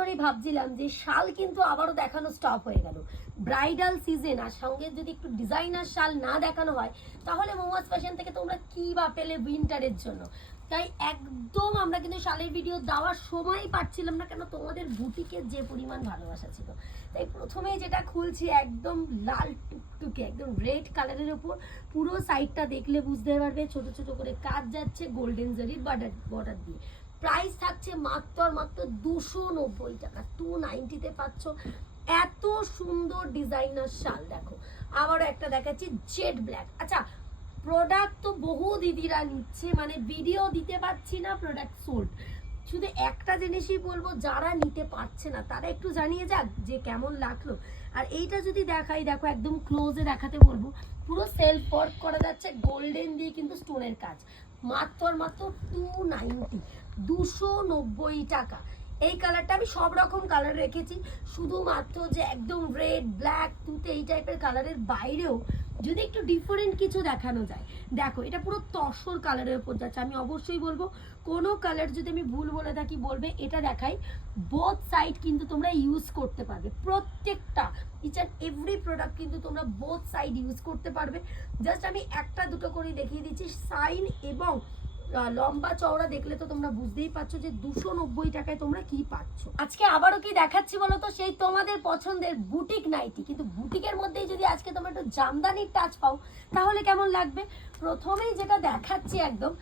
ধরেই ভাবছিলাম যে শাল কিন্তু আবারও দেখানো স্টপ হয়ে গেল। ব্রাইডাল সিজন আর সঙ্গে যদি একটু ডিজাইনার শাল না দেখানো হয় তাহলে মহুয়াজ ফ্যাশন থেকে তোমরা কি বা পেলে উইন্টারের জন্য। তাই একদম আমরা কিন্তু শালের ভিডিও দেওয়ার সময়ই পাচ্ছিলাম না, কেন তোমাদের বুটিকের যে পরিমাণ ভালোবাসা ছিল। তাই প্রথমেই যেটা খুলছি একদম লাল টুকটুকে একদম রেড কালারের উপর, পুরো সাইডটা দেখলে বুঝতে পারবে ছোট ছোট করে কাজ যাচ্ছে গোল্ডেন জরির বর্ডার দিয়ে। প্রাইস থাকছে মাত্র আর মাত্র 290 টাকা, 290-তে পাচ্ছ এত সুন্দর ডিজাইনার শাল। দেখো আবারও একটা দেখাচ্ছি জেড ব্ল্যাক। আচ্ছা, প্রোডাক্ট তো বহু দিদিরা নিচ্ছে, মানে ভিডিও দিতে পারছি না, প্রোডাক্ট সোল্ড। শুধু একটা জিনিসই বলবো, যারা নিতে পারছে না তারা একটু জানিয়ে যাক যে কেমন লাগলো। আর এইটা যদি দেখাই, দেখো একদম ক্লোজে দেখাতে বলবো, পুরো সেলফ ওয়ার্ক করা যাচ্ছে গোল্ডেন দিয়ে কিন্তু স্টোনের কাজ। মাত্র আর মাত্র 290 টাকা। এই কালারটা আমি সব রকম কালার রেখেছি, শুধুমাত্র যে একদম রেড ব্ল্যাক তুতে এই টাইপের কালারের বাইরেও যদি একটু ডিফারেন্ট কিছু দেখানো যায়। দেখো এটা পুরো তসর কালারের উপর যাচ্ছে। আমি অবশ্যই বলবো কোনো কালার যদি আমি ভুল বলে থাকি বলবে, এটা দেখাই বোথ সাইড কিন্তু তোমরা ইউজ করতে পারবে। প্রত্যেকটা ইচ অ্যান্ড এভরি প্রোডাক্ট কিন্তু তোমরা বোথ সাইড ইউজ করতে পারবে। জাস্ট আমি একটা দুটো করে দেখিয়ে দিচ্ছি। সাইন এবং লম্বা চওড়া দেখলে তো তোমরা বুঝতেই পারছো যে 290 টাকায় তোমরা কি পাচ্ছ। আজকে আবারও কি দেখাচ্ছি বলো তো, সেই তোমাদের পছন্দের বুটিক নাইটি। কিন্তু বুটিকের মধ্যেই যদি আজকে তোমরা একটু জামদানির টাচ পাও তাহলে কেমন লাগবে। প্রথমেই যেটা দেখাচ্ছি একদম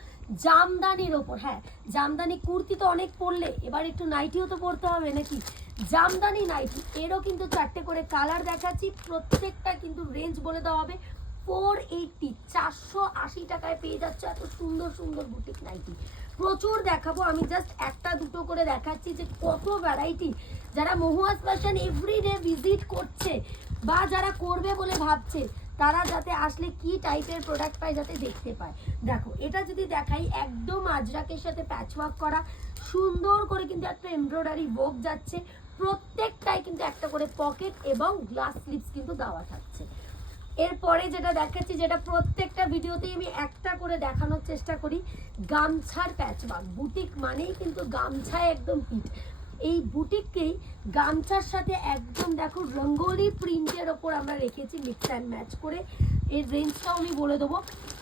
জামদানির ওপর। হ্যাঁ, জামদানি কুর্তি তো অনেক পরলে, এবার একটু নাইটিও তো পরতে হবে নাকি। জামদানি নাইটি, এরও কিন্তু 4টে করে কালার দেখাচ্ছি। প্রত্যেকটা কিন্তু রেঞ্জ বলে দেওয়া হবে 480, 480 টাকায় পেয়ে যাচ্ছে এত সুন্দর সুন্দর বুটিক নাইটি। প্রচুর দেখাবো, আমি জাস্ট একটা দুটো করে দেখাচ্ছি যে কত ভ্যারাইটি। যারা মহুয়াজ ফ্যাশন এভরিডে ভিজিট করছে বা যারা করবে বলে ভাবছে, তারা যাতে আসলে কি টাইপের প্রোডাক্ট পায় যাতে দেখতে পায়। দেখো এটা যদি দেখাই, একদম আজরাকের সাথে প্যাচওয়ার্ক করা, সুন্দর করে কিন্তু একটা এমব্রয়ডারি ওয়ার্ক যাচ্ছে। প্রত্যেকটাই কিন্তু একটা করে পকেট এবং গ্লাস স্লিপস কিন্তু দেওয়া থাকছে। এরপরে যেটা দেখাচ্ছি, যেটা প্রত্যেকটা ভিডিওতেই আমি একটা করে দেখানোর চেষ্টা করি, গামছার প্যাচওয়ার্ক। বুটিক মানেই কিন্তু গামছায় একদম হিট। এই বুটিককেই গামছার সাথে একদম দেখো রঙ্গোলি প্রিন্টের ওপর আমরা রেখেছি মিক্স অ্যান্ড ম্যাচ করে। এর রেঞ্জটাও আমি বলে দেবো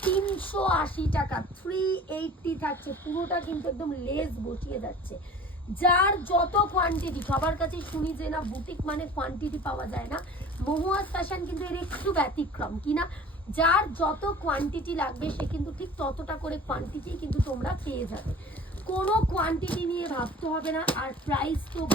380 টাকা, 380 থাকছে। পুরোটা কিন্তু একদম লেস বসিয়ে যাচ্ছে। যার যত কোয়ান্টিটি, সবার কাছে শুনি যে না বুটিক মানে কোয়ান্টিটি পাওয়া যায় না, মহুয়াজ ফ্যাশন কিন্তু এর একটু ব্যতিক্রম কিনা। যার যত কোয়ান্টিটি লাগবে সে কিন্তু ঠিক ততটা করে কোয়ান্টিটি কিন্তু তোমরা পেয়ে যাবে, কোনো কোয়ান্টিটি নিয়ে ভাবতে হবে না। আর প্রাইস তো